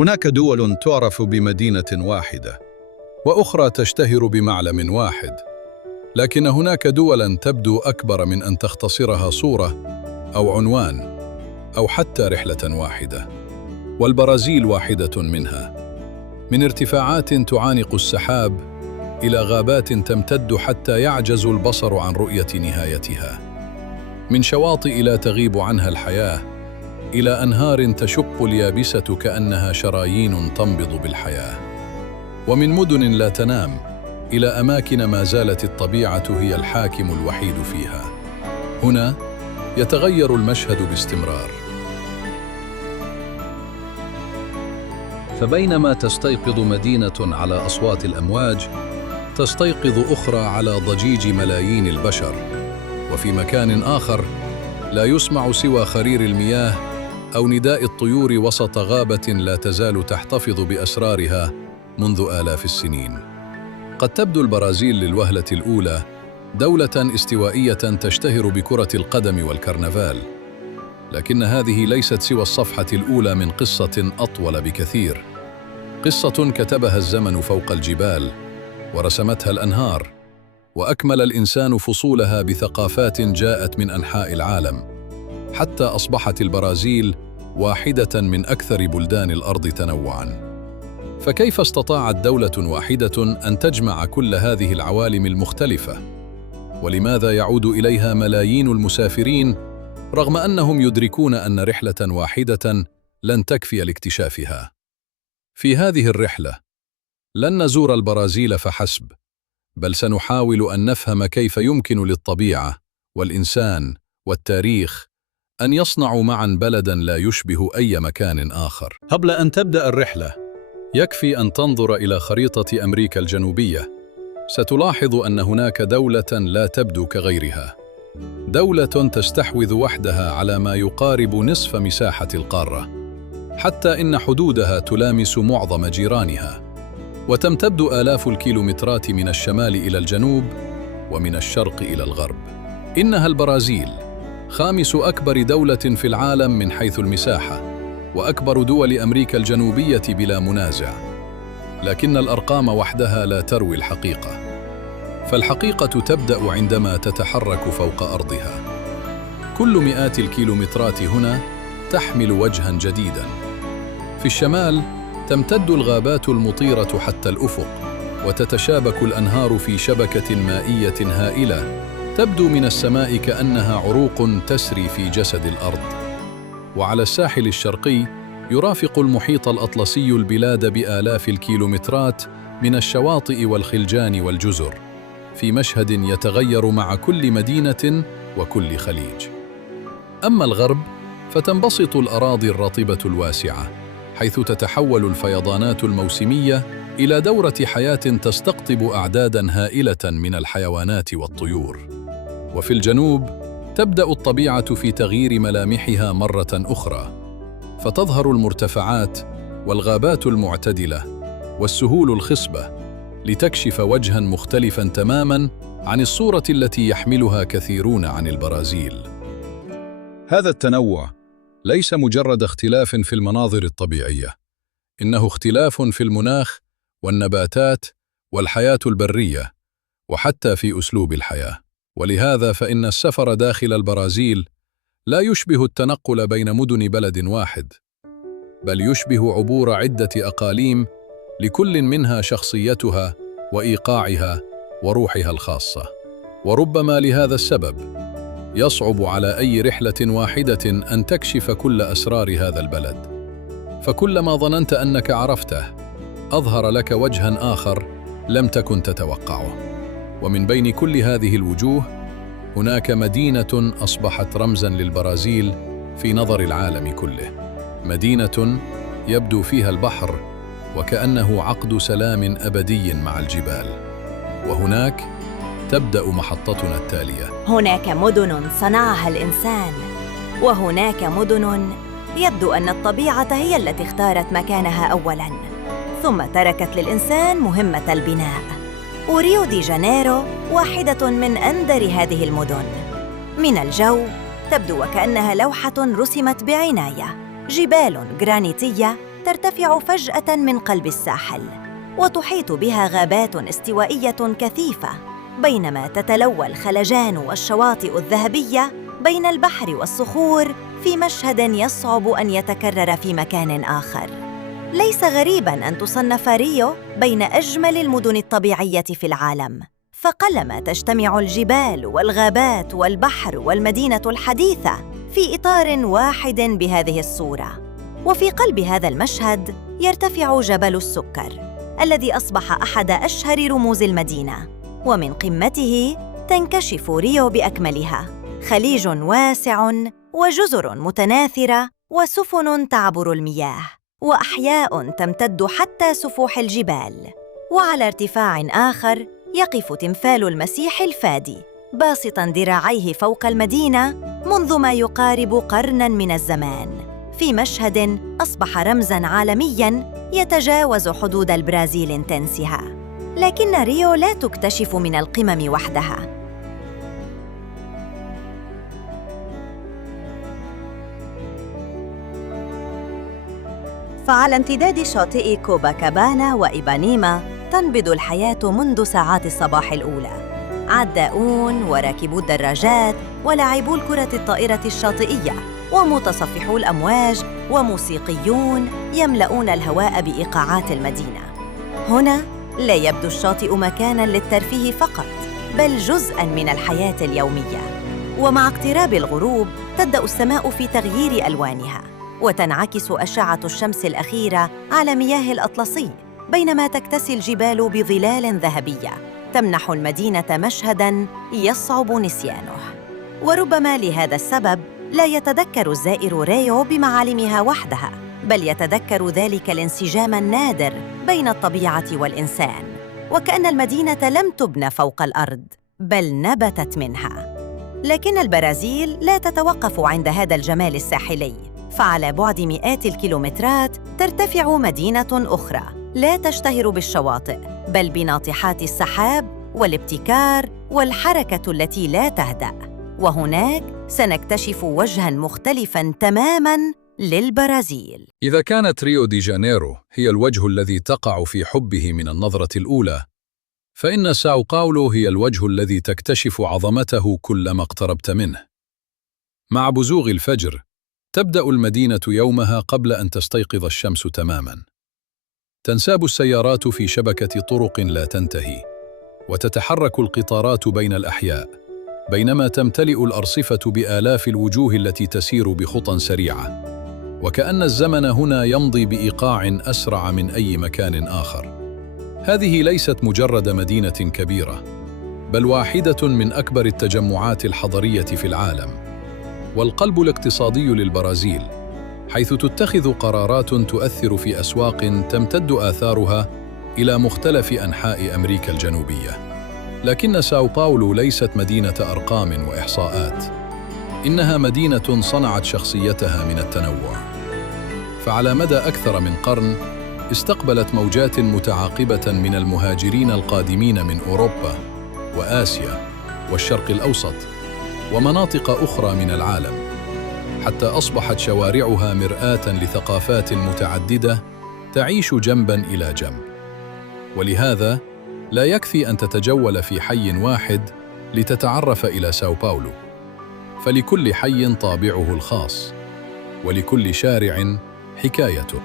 هناك دول تعرف بمدينة واحدة، وأخرى تشتهر بمعلم واحد، لكن هناك دولا تبدو أكبر من أن تختصرها صورة أو عنوان أو حتى رحلة واحدة، والبرازيل واحدة منها. من ارتفاعات تعانق السحاب إلى غابات تمتد حتى يعجز البصر عن رؤية نهايتها، من شواطئ لا تغيب عنها الحياة إلى أنهار تشق اليابسة كأنها شرايين تنبض بالحياة، ومن مدن لا تنام إلى أماكن ما زالت الطبيعة هي الحاكم الوحيد فيها. هنا يتغير المشهد باستمرار. فبينما تستيقظ مدينة على أصوات الأمواج، تستيقظ أخرى على ضجيج ملايين البشر، وفي مكان آخر لا يسمع سوى خرير المياه أو نداء الطيور وسط غابة لا تزال تحتفظ بأسرارها منذ آلاف السنين. قد تبدو البرازيل للوهلة الأولى دولة استوائية تشتهر بكرة القدم والكرنفال، لكن هذه ليست سوى الصفحة الأولى من قصة أطول بكثير، قصة كتبها الزمن فوق الجبال ورسمتها الأنهار، وأكمل الإنسان فصولها بثقافات جاءت من أنحاء العالم، حتى أصبحت البرازيل واحدة من أكثر بلدان الأرض تنوعاً. فكيف استطاعت دولة واحدة أن تجمع كل هذه العوالم المختلفة؟ ولماذا يعود إليها ملايين المسافرين رغم أنهم يدركون أن رحلة واحدة لن تكفي لاكتشافها؟ في هذه الرحلة لن نزور البرازيل فحسب، بل سنحاول أن نفهم كيف يمكن للطبيعة والإنسان والتاريخ أن يصنعوا معاً بلداً لا يشبه أي مكان آخر. قبل أن تبدأ الرحلة يكفي أن تنظر إلى خريطة أمريكا الجنوبية، ستلاحظ أن هناك دولة لا تبدو كغيرها، دولة تستحوذ وحدها على ما يقارب نصف مساحة القارة، حتى إن حدودها تلامس معظم جيرانها، وتمتد آلاف الكيلومترات من الشمال إلى الجنوب ومن الشرق إلى الغرب. إنها البرازيل، خامس أكبر دولة في العالم من حيث المساحة، وأكبر دول أمريكا الجنوبية بلا منازع، لكن الأرقام وحدها لا تروي الحقيقة، فالحقيقة تبدأ عندما تتحرك فوق أرضها. كل مئات الكيلومترات هنا تحمل وجهاً جديداً. في الشمال تمتد الغابات المطيرة حتى الأفق، وتتشابك الأنهار في شبكة مائية هائلة تبدو من السماء كأنها عروق تسري في جسد الأرض. وعلى الساحل الشرقي يرافق المحيط الأطلسي البلاد بآلاف الكيلومترات من الشواطئ والخلجان والجزر، في مشهد يتغير مع كل مدينة وكل خليج. أما الغرب فتنبسط الأراضي الرطبة الواسعة، حيث تتحول الفيضانات الموسمية إلى دورة حياة تستقطب أعداداً هائلة من الحيوانات والطيور. وفي الجنوب تبدأ الطبيعة في تغيير ملامحها مرة أخرى، فتظهر المرتفعات والغابات المعتدلة والسهول الخصبة لتكشف وجهاً مختلفاً تماماً عن الصورة التي يحملها كثيرون عن البرازيل. هذا التنوع ليس مجرد اختلاف في المناظر الطبيعية، إنه اختلاف في المناخ والنباتات والحياة البرية، وحتى في أسلوب الحياة. ولهذا فإن السفر داخل البرازيل لا يشبه التنقل بين مدن بلد واحد، بل يشبه عبور عدة أقاليم لكل منها شخصيتها وإيقاعها وروحها الخاصة. وربما لهذا السبب يصعب على أي رحلة واحدة أن تكشف كل أسرار هذا البلد، فكلما ظننت أنك عرفته أظهر لك وجهاً آخر لم تكن تتوقعه. ومن بين كل هذه الوجوه هناك مدينة أصبحت رمزاً للبرازيل في نظر العالم كله، مدينة يبدو فيها البحر وكأنه عقد سلام أبدي مع الجبال. وهناك تبدأ محطتنا التالية. هناك مدن صنعها الإنسان، وهناك مدن يبدو أن الطبيعة هي التي اختارت مكانها أولاً، ثم تركت للإنسان مهمة البناء. وريو دي جانيرو واحدة من أندر هذه المدن. من الجو تبدو وكأنها لوحة رسمت بعناية، جبال جرانيتية ترتفع فجأة من قلب الساحل، وتحيط بها غابات استوائية كثيفة، بينما تتلوى الخلجان والشواطئ الذهبية بين البحر والصخور في مشهد يصعب أن يتكرر في مكان آخر. ليس غريباً أن تصنف ريو بين أجمل المدن الطبيعية في العالم، فقلما تجتمع الجبال والغابات والبحر والمدينة الحديثة في إطار واحد بهذه الصورة. وفي قلب هذا المشهد يرتفع جبل السكر الذي أصبح أحد أشهر رموز المدينة، ومن قمته تنكشف ريو بأكملها، خليج واسع وجزر متناثرة وسفن تعبر المياه وأحياء تمتد حتى سفوح الجبال. وعلى ارتفاع آخر يقف تمثال المسيح الفادي باسطاً ذراعيه فوق المدينة منذ ما يقارب قرناً من الزمان، في مشهد أصبح رمزاً عالمياً يتجاوز حدود البرازيل تنسها. لكن ريو لا تكتشف من القمم وحدها. فعلى امتداد شاطئ كوباكابانا وإيبانيما تنبض الحياة منذ ساعات الصباح الأولى. عداؤون وراكبو الدراجات ولاعبو الكرة الطائرة الشاطئية ومتصفحو الأمواج وموسيقيون يملؤون الهواء بإيقاعات المدينة. هنا لا يبدو الشاطئ مكاناً للترفيه فقط، بل جزءاً من الحياة اليومية. ومع اقتراب الغروب تبدأ السماء في تغيير ألوانها، وتنعكس أشعة الشمس الأخيرة على مياه الأطلسي، بينما تكتسي الجبال بظلال ذهبية تمنح المدينة مشهداً يصعب نسيانه. وربما لهذا السبب لا يتذكر الزائر ريو بمعالمها وحدها، بل يتذكر ذلك الانسجام النادر بين الطبيعة والإنسان، وكأن المدينة لم تبنى فوق الأرض بل نبتت منها. لكن البرازيل لا تتوقف عند هذا الجمال الساحلي، فعلى بعد مئات الكيلومترات ترتفع مدينة أخرى لا تشتهر بالشواطئ بل بناطحات السحاب والابتكار والحركة التي لا تهدأ. وهناك سنكتشف وجهاً مختلفاً تماماً للبرازيل. إذا كانت ريو دي جانيرو هي الوجه الذي تقع في حبه من النظرة الأولى، فإن ساو باولو هي الوجه الذي تكتشف عظمته كلما اقتربت منه. مع بزوغ الفجر تبدأ المدينة يومها قبل أن تستيقظ الشمس تماماً. تنساب السيارات في شبكة طرق لا تنتهي، وتتحرك القطارات بين الأحياء، بينما تمتلئ الأرصفة بآلاف الوجوه التي تسير بخطى سريعة، وكأن الزمن هنا يمضي بإيقاع أسرع من أي مكان آخر. هذه ليست مجرد مدينة كبيرة، بل واحدة من أكبر التجمعات الحضرية في العالم، والقلب الاقتصادي للبرازيل، حيث تتخذ قرارات تؤثر في أسواق تمتد آثارها إلى مختلف أنحاء أمريكا الجنوبية. لكن ساو باولو ليست مدينة أرقام وإحصاءات، إنها مدينة صنعت شخصيتها من التنوع. فعلى مدى أكثر من قرن استقبلت موجات متعاقبة من المهاجرين القادمين من أوروبا وآسيا والشرق الأوسط ومناطق أخرى من العالم، حتى أصبحت شوارعها مرآة لثقافات متعددة تعيش جنباً إلى جنب. ولهذا لا يكفي أن تتجول في حي واحد لتتعرف إلى ساو باولو، فلكل حي طابعه الخاص، ولكل شارع حكايته.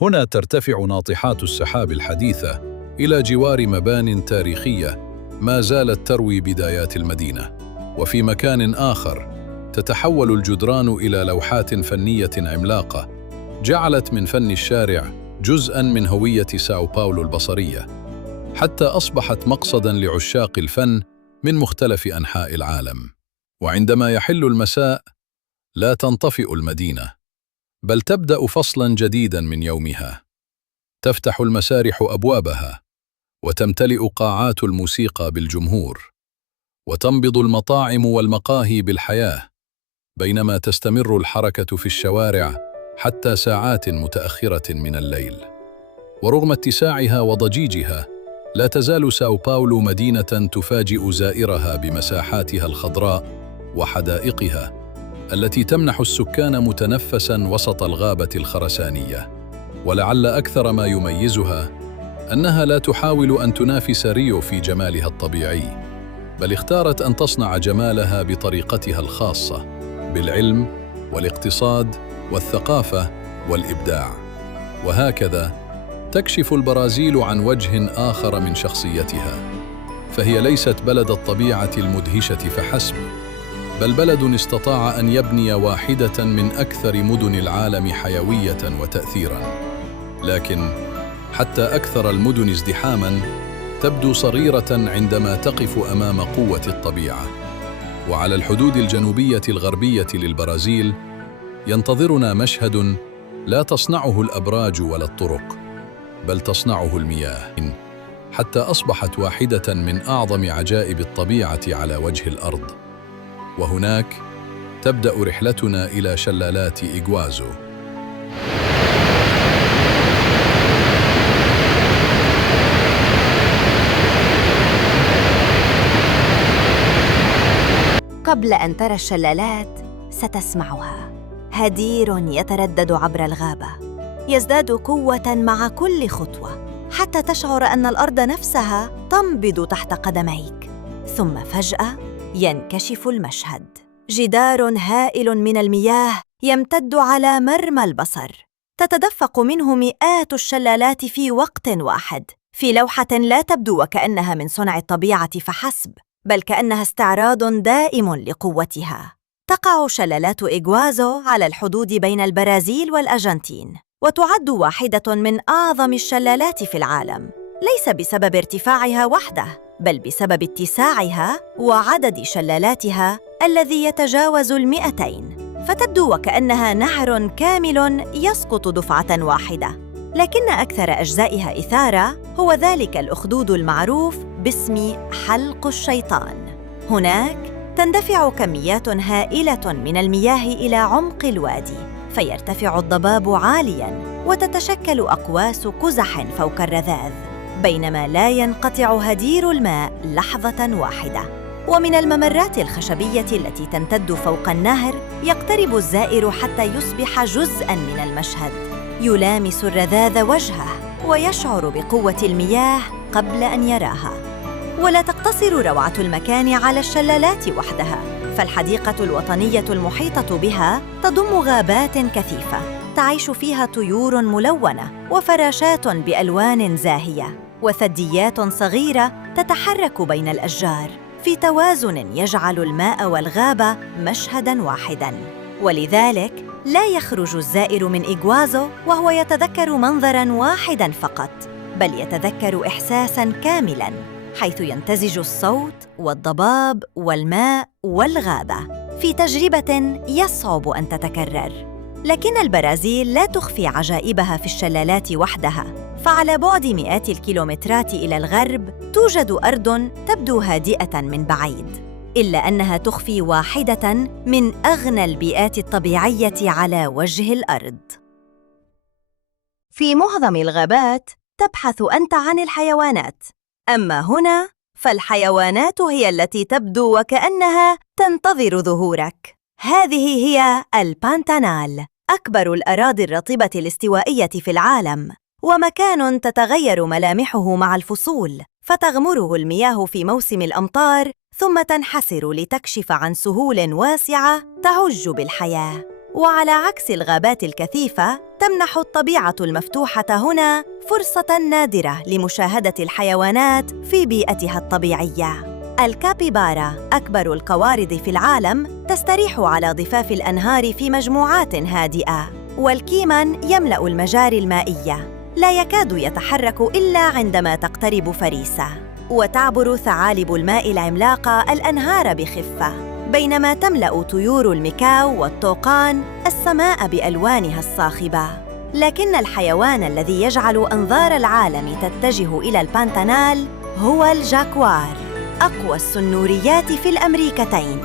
هنا ترتفع ناطحات السحاب الحديثة إلى جوار مبان تاريخية ما زالت تروي بدايات المدينة، وفي مكان آخر تتحول الجدران إلى لوحات فنية عملاقة جعلت من فن الشارع جزءاً من هوية ساو باولو البصرية، حتى أصبحت مقصداً لعشاق الفن من مختلف أنحاء العالم. وعندما يحل المساء لا تنطفئ المدينة، بل تبدأ فصلاً جديداً من يومها. تفتح المسارح أبوابها، وتمتلئ قاعات الموسيقى بالجمهور، وتنبض المطاعم والمقاهي بالحياة، بينما تستمر الحركة في الشوارع حتى ساعات متأخرة من الليل. ورغم اتساعها وضجيجها، لا تزال ساو باولو مدينة تفاجئ زائرها بمساحاتها الخضراء وحدائقها التي تمنح السكان متنفساً وسط الغابة الخرسانية. ولعل أكثر ما يميزها أنها لا تحاول أن تنافس ريو في جمالها الطبيعي، بل اختارت أن تصنع جمالها بطريقتها الخاصة، بالعلم والاقتصاد والثقافة والإبداع. وهكذا تكشف البرازيل عن وجه آخر من شخصيتها، فهي ليست بلد الطبيعة المدهشة فحسب، بل بلد استطاع أن يبني واحدة من أكثر مدن العالم حيوية وتأثيراً. لكن حتى أكثر المدن ازدحاماً تبدو صغيرة عندما تقف أمام قوة الطبيعة. وعلى الحدود الجنوبية الغربية للبرازيل ينتظرنا مشهد لا تصنعه الأبراج ولا الطرق، بل تصنعه المياه، حتى أصبحت واحدة من أعظم عجائب الطبيعة على وجه الأرض. وهناك تبدأ رحلتنا إلى شلالات إيغوازو. قبل أن ترى الشلالات ستسمعها، هدير يتردد عبر الغابة، يزداد قوة مع كل خطوة حتى تشعر أن الأرض نفسها تنبض تحت قدميك. ثم فجأة ينكشف المشهد، جدار هائل من المياه يمتد على مرمى البصر، تتدفق منه مئات الشلالات في وقت واحد، في لوحة لا تبدو وكأنها من صنع الطبيعة فحسب، بل كأنها استعراض دائم لقوتها. تقع شلالات إيغوازو على الحدود بين البرازيل والأرجنتين، وتعد واحدة من أعظم الشلالات في العالم، ليس بسبب ارتفاعها وحده، بل بسبب اتساعها وعدد شلالاتها الذي يتجاوز 200، فتبدو وكأنها نهر كامل يسقط دفعة واحدة. لكن أكثر أجزائها إثارة هو ذلك الأخدود المعروف باسم حلق الشيطان. هناك تندفع كميات هائلة من المياه إلى عمق الوادي، فيرتفع الضباب عالياً وتتشكل أقواس قزح فوق الرذاذ، بينما لا ينقطع هدير الماء لحظة واحدة. ومن الممرات الخشبية التي تمتد فوق النهر يقترب الزائر حتى يصبح جزءاً من المشهد، يلامس الرذاذ وجهه ويشعر بقوة المياه قبل أن يراها. ولا تقتصر روعة المكان على الشلالات وحدها، فالحديقة الوطنية المحيطة بها تضم غابات كثيفة تعيش فيها طيور ملونة وفراشات بألوان زاهية، وثدييات صغيرة تتحرك بين الأشجار في توازن يجعل الماء والغابة مشهداً واحداً. ولذلك لا يخرج الزائر من إيغوازو وهو يتذكر منظراً واحداً فقط، بل يتذكر إحساساً كاملاً، حيث يمتزج الصوت والضباب والماء والغابة في تجربة يصعب أن تتكرر. لكن البرازيل لا تخفي عجائبها في الشلالات وحدها، فعلى بعد مئات الكيلومترات إلى الغرب توجد أرض تبدو هادئة من بعيد، إلا أنها تخفي واحدة من أغنى البيئات الطبيعية على وجه الأرض. في معظم الغابات تبحث أنت عن الحيوانات، أما هنا فالحيوانات هي التي تبدو وكأنها تنتظر ظهورك. هذه هي البانتانال، أكبر الأراضي الرطبة الاستوائية في العالم، ومكان تتغير ملامحه مع الفصول، فتغمره المياه في موسم الأمطار ثم تنحسر لتكشف عن سهول واسعة تعج بالحياة. وعلى عكس الغابات الكثيفة، تمنح الطبيعة المفتوحة هنا فرصة نادرة لمشاهدة الحيوانات في بيئتها الطبيعية. الكابيبارا، أكبر القوارض في العالم، تستريح على ضفاف الأنهار في مجموعات هادئة، والكيمان يملأ المجاري المائية، لا يكاد يتحرك إلا عندما تقترب فريسة. وتعبر ثعالب الماء العملاقة الأنهار بخفة، بينما تملأ طيور الميكاو والطوقان السماء بألوانها الصاخبة. لكن الحيوان الذي يجعل أنظار العالم تتجه إلى البانتانال هو الجاكوار، أقوى السنوريات في الأمريكتين.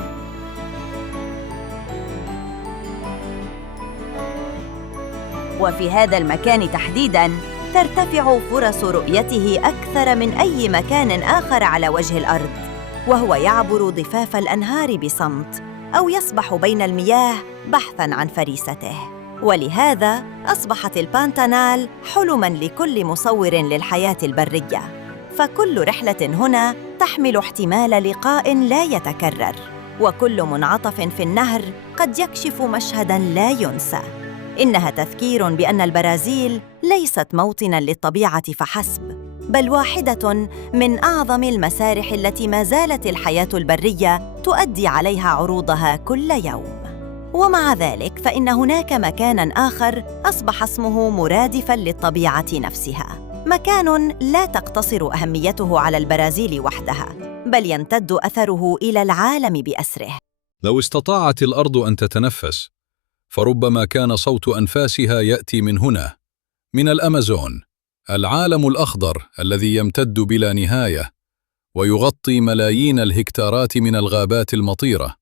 وفي هذا المكان تحديداً ترتفع فرص رؤيته أكثر من أي مكان آخر على وجه الأرض، وهو يعبر ضفاف الأنهار بصمت أو يسبح بين المياه بحثاً عن فريسته. ولهذا أصبحت البانتانال حلماً لكل مصور للحياة البرية، فكل رحلة هنا تحمل احتمال لقاء لا يتكرر، وكل منعطف في النهر قد يكشف مشهداً لا ينسى. إنها تذكير بأن البرازيل ليست موطناً للطبيعة فحسب، بل واحدة من أعظم المسارح التي ما زالت الحياة البرية تؤدي عليها عروضها كل يوم. ومع ذلك فإن هناك مكاناً آخر أصبح اسمه مرادفاً للطبيعة نفسها، مكان لا تقتصر أهميته على البرازيل وحدها، بل يمتد أثره إلى العالم بأسره. لو استطاعت الأرض أن تتنفس، فربما كان صوت أنفاسها يأتي من هنا، من الأمازون، العالم الأخضر الذي يمتد بلا نهاية ويغطي ملايين الهكتارات من الغابات المطيرة،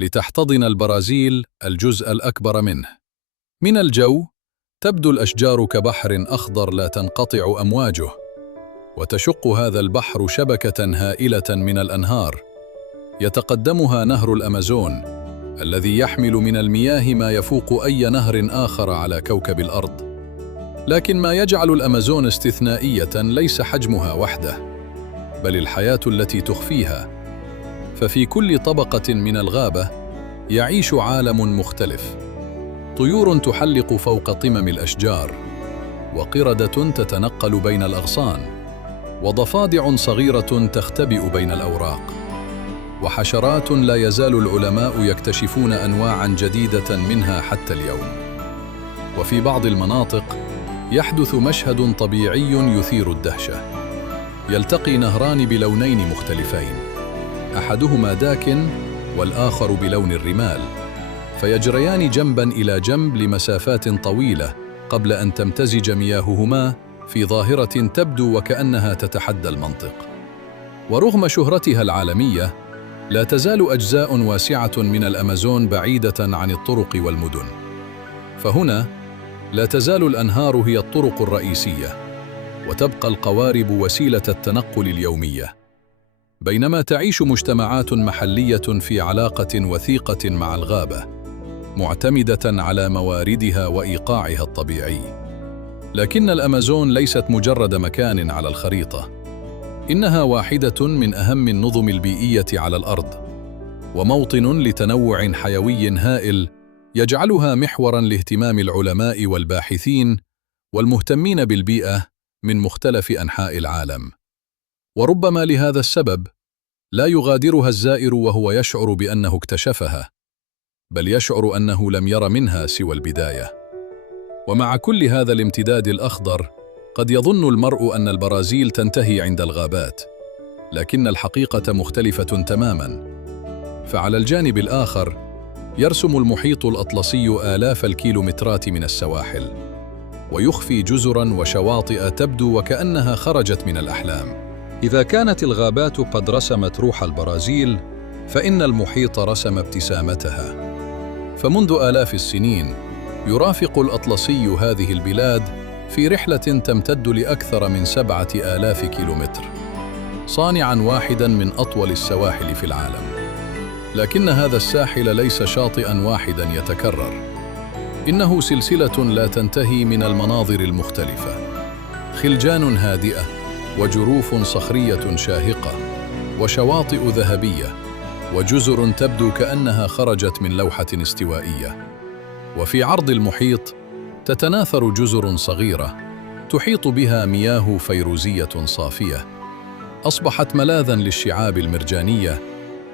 لتحتضن البرازيل الجزء الأكبر منه. من الجو تبدو الأشجار كبحر أخضر لا تنقطع أمواجه، وتشق هذا البحر شبكة هائلة من الأنهار، يتقدمها نهر الأمازون الذي يحمل من المياه ما يفوق أي نهر آخر على كوكب الأرض. لكن ما يجعل الأمازون استثنائية ليس حجمها وحده، بل الحياة التي تخفيها. ففي كل طبقة من الغابة يعيش عالم مختلف، طيور تحلق فوق قمم الأشجار، وقردة تتنقل بين الأغصان، وضفادع صغيرة تختبئ بين الأوراق، وحشرات لا يزال العلماء يكتشفون أنواعاً جديدة منها حتى اليوم. وفي بعض المناطق يحدث مشهد طبيعي يثير الدهشة، يلتقي نهران بلونين مختلفين، أحدهما داكن والآخر بلون الرمال، فيجريان جنباً إلى جنب لمسافات طويلة قبل أن تمتزج مياههما في ظاهرة تبدو وكأنها تتحدى المنطق. ورغم شهرتها العالمية، لا تزال أجزاء واسعة من الأمازون بعيدة عن الطرق والمدن. فهنا لا تزال الأنهار هي الطرق الرئيسية، وتبقى القوارب وسيلة التنقل اليومية، بينما تعيش مجتمعات محلية في علاقة وثيقة مع الغابة، معتمدة على مواردها وإيقاعها الطبيعي. لكن الأمازون ليست مجرد مكان على الخريطة، إنها واحدة من أهم النظم البيئية على الأرض، وموطن لتنوع حيوي هائل يجعلها محوراً لاهتمام العلماء والباحثين والمهتمين بالبيئة من مختلف أنحاء العالم. وربما لهذا السبب لا يغادرها الزائر وهو يشعر بأنه اكتشفها، بل يشعر أنه لم ير منها سوى البداية. ومع كل هذا الامتداد الأخضر، قد يظن المرء أن البرازيل تنتهي عند الغابات، لكن الحقيقة مختلفة تماماً. فعلى الجانب الآخر يرسم المحيط الأطلسي آلاف الكيلومترات من السواحل، ويخفي جزراً وشواطئ تبدو وكأنها خرجت من الأحلام. إذا كانت الغابات قد رسمت روح البرازيل، فإن المحيط رسم ابتسامتها. فمنذ آلاف السنين يرافق الأطلسي هذه البلاد في رحلة تمتد لأكثر من 7,000 كيلومتر، صانعاً واحداً من أطول السواحل في العالم. لكن هذا الساحل ليس شاطئاً واحداً يتكرر، إنه سلسلة لا تنتهي من المناظر المختلفة، خلجان هادئة وجروف صخرية شاهقة وشواطئ ذهبية وجزر تبدو كأنها خرجت من لوحة استوائية. وفي عرض المحيط تتناثر جزر صغيرة تحيط بها مياه فيروزية صافية، أصبحت ملاذاً للشعاب المرجانية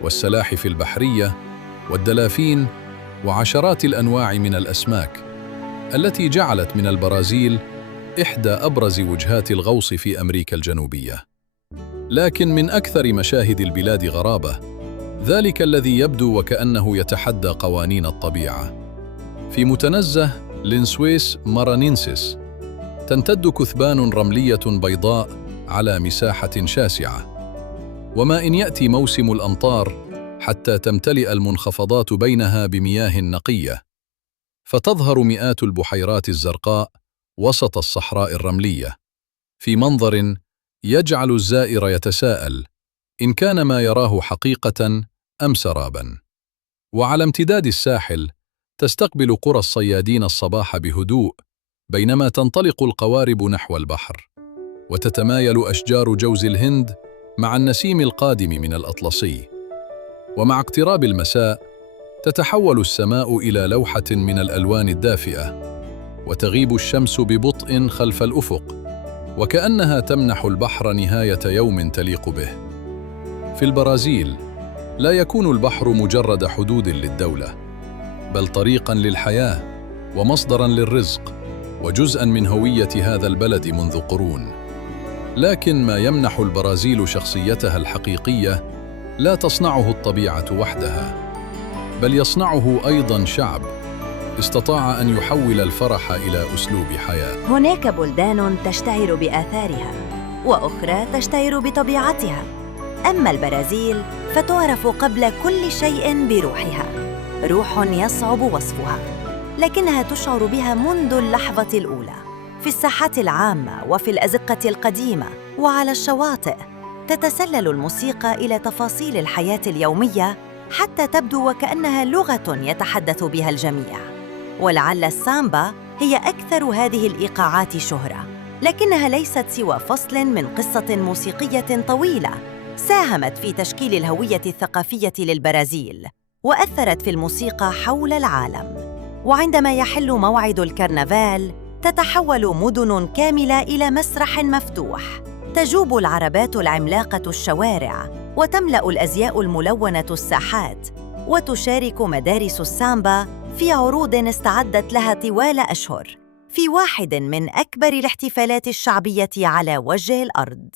والسلاحف البحرية والدلافين وعشرات الأنواع من الأسماك، التي جعلت من البرازيل إحدى أبرز وجهات الغوص في أمريكا الجنوبية. لكن من أكثر مشاهد البلاد غرابة ذلك الذي يبدو وكأنه يتحدى قوانين الطبيعة. في متنزه لينسويس مارانينسيس تمتد كثبان رملية بيضاء على مساحة شاسعة، وما إن يأتي موسم الأمطار حتى تمتلئ المنخفضات بينها بمياه نقية، فتظهر مئات البحيرات الزرقاء وسط الصحراء الرملية، في منظر يجعل الزائر يتساءل إن كان ما يراه حقيقة أم سرابا. وعلى امتداد الساحل تستقبل قرى الصيادين الصباح بهدوء، بينما تنطلق القوارب نحو البحر، وتتمايل أشجار جوز الهند مع النسيم القادم من الأطلسي. ومع اقتراب المساء تتحول السماء إلى لوحة من الألوان الدافئة، وتغيب الشمس ببطء خلف الأفق، وكأنها تمنح البحر نهاية يوم تليق به. في البرازيل لا يكون البحر مجرد حدود للدولة، بل طريقاً للحياة ومصدراً للرزق، وجزءاً من هوية هذا البلد منذ قرون. لكن ما يمنح البرازيل شخصيتها الحقيقية لا تصنعه الطبيعة وحدها، بل يصنعه أيضاً شعب استطاع أن يحول الفرح إلى أسلوب حياة. هناك بلدان تشتهر بآثارها، وأخرى تشتهر بطبيعتها. أما البرازيل فتعرف قبل كل شيء بروحها، روح يصعب وصفها، لكنها تشعر بها منذ اللحظة الأولى، في الساحات العامة وفي الأزقة القديمة وعلى الشواطئ. تتسلل الموسيقى إلى تفاصيل الحياة اليومية حتى تبدو وكأنها لغة يتحدث بها الجميع. ولعل السامبا هي أكثر هذه الإيقاعات شهرة، لكنها ليست سوى فصل من قصة موسيقية طويلة ساهمت في تشكيل الهوية الثقافية للبرازيل وأثرت في الموسيقى حول العالم. وعندما يحل موعد الكرنفال تتحول مدن كاملة إلى مسرح مفتوح، تجوب العربات العملاقة الشوارع، وتملأ الأزياء الملونة الساحات، وتشارك مدارس السامبا في عروض استعدت لها طوال أشهر في واحد من أكبر الاحتفالات الشعبية على وجه الأرض.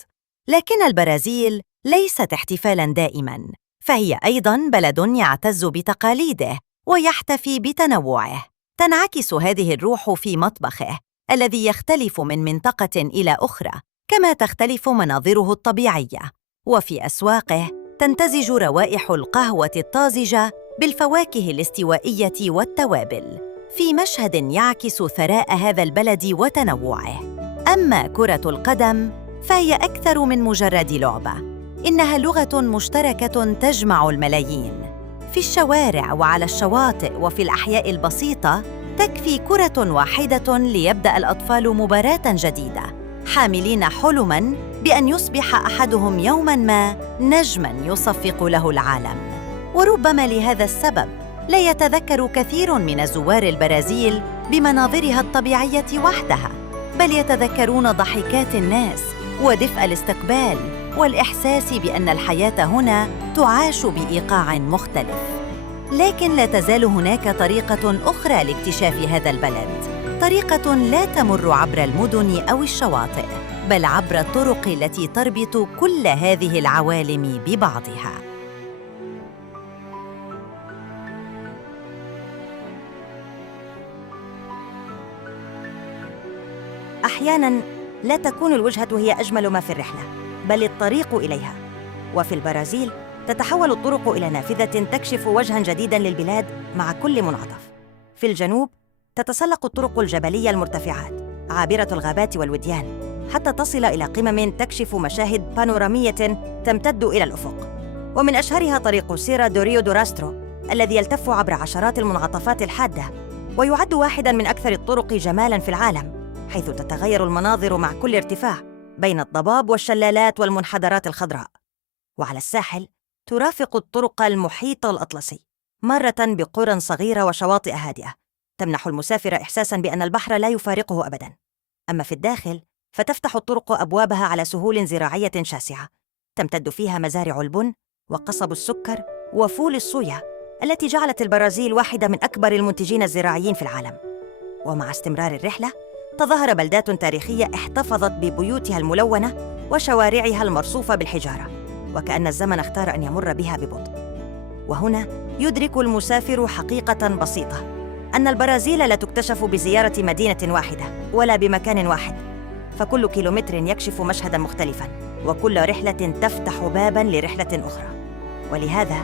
لكن البرازيل ليست احتفالاً دائماً، فهي أيضاً بلد يعتز بتقاليده ويحتفي بتنوعه. تنعكس هذه الروح في مطبخه الذي يختلف من منطقة إلى أخرى، كما تختلف مناظره الطبيعية. وفي أسواقه تمتزج روائح القهوة الطازجة بالفواكه الاستوائية والتوابل، في مشهد يعكس ثراء هذا البلد وتنوعه. أما كرة القدم فهي أكثر من مجرد لعبة، إنها لغة مشتركة تجمع الملايين. في الشوارع وعلى الشواطئ وفي الأحياء البسيطة تكفي كرة واحدة ليبدأ الأطفال مباراة جديدة، حاملين حلماً بأن يصبح أحدهم يوماً ما نجماً يصفق له العالم. وربما لهذا السبب لا يتذكر كثير من زوار البرازيل بمناظرها الطبيعية وحدها، بل يتذكرون ضحكات الناس ودفء الاستقبال والإحساس بأن الحياة هنا تعاش بإيقاع مختلف. لكن لا تزال هناك طريقة أخرى لاكتشاف هذا البلد، طريقة لا تمر عبر المدن أو الشواطئ، بل عبر الطرق التي تربط كل هذه العوالم ببعضها. أحياناً لا تكون الوجهة هي أجمل ما في الرحلة، بل الطريق إليها. وفي البرازيل تتحول الطرق إلى نافذة تكشف وجهاً جديداً للبلاد مع كل منعطف. في الجنوب تتسلق الطرق الجبلية المرتفعات عابرة الغابات والوديان حتى تصل إلى قمم تكشف مشاهد بانورامية تمتد إلى الأفق. ومن أشهرها طريق سيرا دو ريو دو راسترو الذي يلتف عبر عشرات المنعطفات الحادة، ويعد واحداً من أكثر الطرق جمالاً في العالم، حيث تتغير المناظر مع كل ارتفاع بين الضباب والشلالات والمنحدرات الخضراء. وعلى الساحل ترافق الطرق المحيط الأطلسي، مرة بقرى صغيرة وشواطئ هادئة تمنح المسافر إحساساً بأن البحر لا يفارقه أبداً. أما في الداخل فتفتح الطرق أبوابها على سهول زراعية شاسعة تمتد فيها مزارع البن وقصب السكر وفول الصويا التي جعلت البرازيل واحدة من أكبر المنتجين الزراعيين في العالم. ومع استمرار الرحلة تظهر بلدات تاريخية احتفظت ببيوتها الملونة وشوارعها المرصوفة بالحجارة، وكأن الزمن اختار أن يمر بها ببطء. وهنا يدرك المسافر حقيقة بسيطة، أن البرازيل لا تكتشف بزيارة مدينة واحدة ولا بمكان واحد، فكل كيلومتر يكشف مشهداً مختلفاً، وكل رحلة تفتح باباً لرحلة أخرى. ولهذا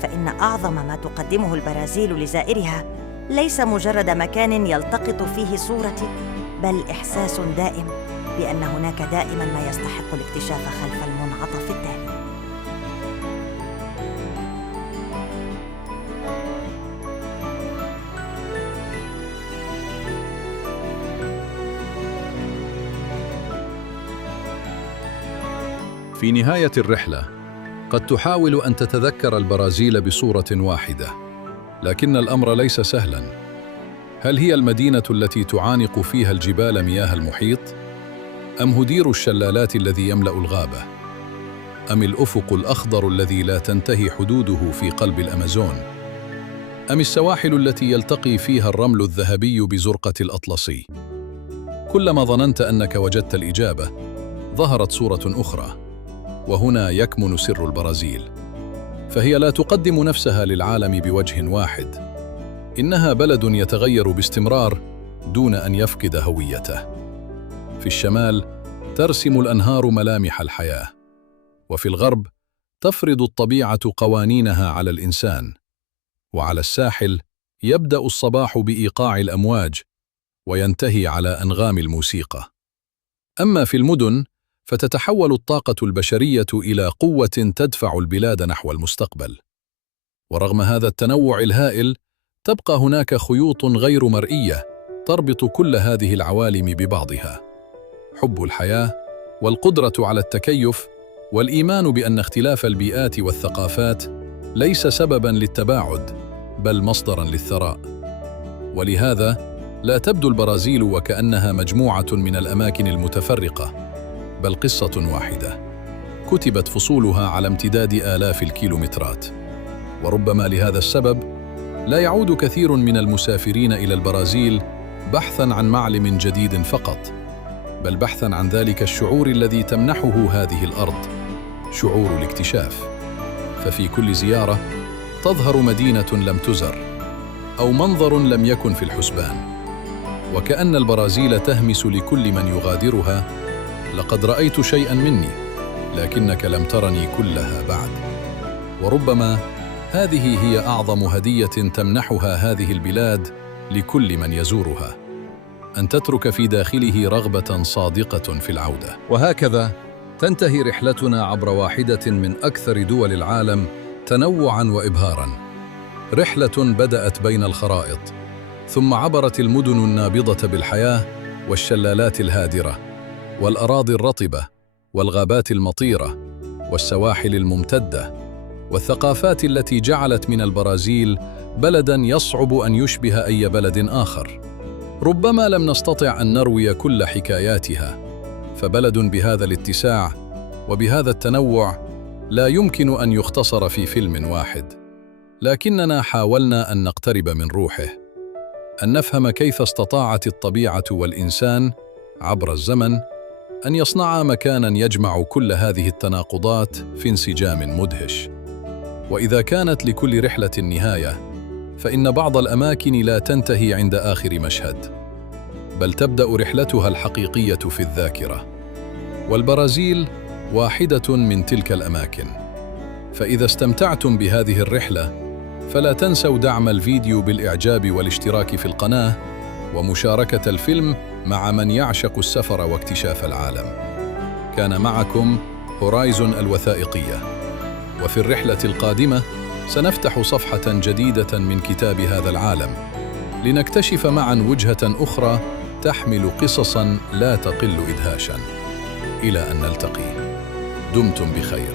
فإن أعظم ما تقدمه البرازيل لزائرها ليس مجرد مكان يلتقط فيه صورة، بل إحساس دائم بأن هناك دائماً ما يستحق الاكتشاف خلف المنعطف التالي. في نهاية الرحلة، قد تحاول أن تتذكر البرازيل بصورة واحدة، لكن الأمر ليس سهلاً. هل هي المدينة التي تعانق فيها الجبال مياه المحيط؟ أم هدير الشلالات الذي يملأ الغابة؟ أم الأفق الأخضر الذي لا تنتهي حدوده في قلب الأمازون؟ أم السواحل التي يلتقي فيها الرمل الذهبي بزرقة الأطلسي؟ كلما ظننت أنك وجدت الإجابة، ظهرت صورة أخرى، وهنا يكمن سر البرازيل. فهي لا تقدم نفسها للعالم بوجه واحد، إنها بلد يتغير باستمرار دون أن يفقد هويته. في الشمال ترسم الأنهار ملامح الحياة، وفي الغرب تفرض الطبيعة قوانينها على الإنسان، وعلى الساحل يبدأ الصباح بإيقاع الأمواج وينتهي على أنغام الموسيقى. أما في المدن فتتحول الطاقة البشرية إلى قوة تدفع البلاد نحو المستقبل. ورغم هذا التنوع الهائل، تبقى هناك خيوط غير مرئية تربط كل هذه العوالم ببعضها: حب الحياة، والقدرة على التكيف، والإيمان بأن اختلاف البيئات والثقافات ليس سبباً للتباعد، بل مصدراً للثراء. ولهذا لا تبدو البرازيل وكأنها مجموعة من الأماكن المتفرقة، بل قصة واحدة كتبت فصولها على امتداد آلاف الكيلومترات. وربما لهذا السبب لا يعود كثير من المسافرين إلى البرازيل بحثاً عن معلم جديد فقط، بل بحثاً عن ذلك الشعور الذي تمنحه هذه الأرض، شعور الاكتشاف. ففي كل زيارة تظهر مدينة لم تزر، أو منظر لم يكن في الحسبان، وكأن البرازيل تهمس لكل من يغادرها: لقد رأيت شيئاً مني، لكنك لم ترني كلها بعد. وربما هذه هي أعظم هدية تمنحها هذه البلاد لكل من يزورها، أن تترك في داخله رغبة صادقة في العودة. وهكذا تنتهي رحلتنا عبر واحدة من أكثر دول العالم تنوعاً وإبهاراً. رحلة بدأت بين الخرائط، ثم عبرت المدن النابضة بالحياة والشلالات الهادرة والأراضي الرطبة والغابات المطيرة والسواحل الممتدة والثقافات التي جعلت من البرازيل بلداً يصعب أن يشبه أي بلد آخر. ربما لم نستطع أن نروي كل حكاياتها، فبلد بهذا الاتساع وبهذا التنوع لا يمكن أن يختصر في فيلم واحد، لكننا حاولنا أن نقترب من روحه، أن نفهم كيف استطاعت الطبيعة والإنسان عبر الزمن أن يصنعا مكاناً يجمع كل هذه التناقضات في انسجام مدهش. وإذا كانت لكل رحلة نهاية، فإن بعض الأماكن لا تنتهي عند آخر مشهد، بل تبدأ رحلتها الحقيقية في الذاكرة. والبرازيل واحدة من تلك الأماكن. فإذا استمتعتم بهذه الرحلة، فلا تنسوا دعم الفيديو بالإعجاب والاشتراك في القناة ومشاركة الفيلم مع من يعشق السفر واكتشاف العالم. كان معكم هورايزون الوثائقية، وفي الرحلة القادمة سنفتح صفحة جديدة من كتاب هذا العالم، لنكتشف معاً وجهة أخرى تحمل قصصاً لا تقل إدهاشاً. إلى أن نلتقي، دمتم بخير.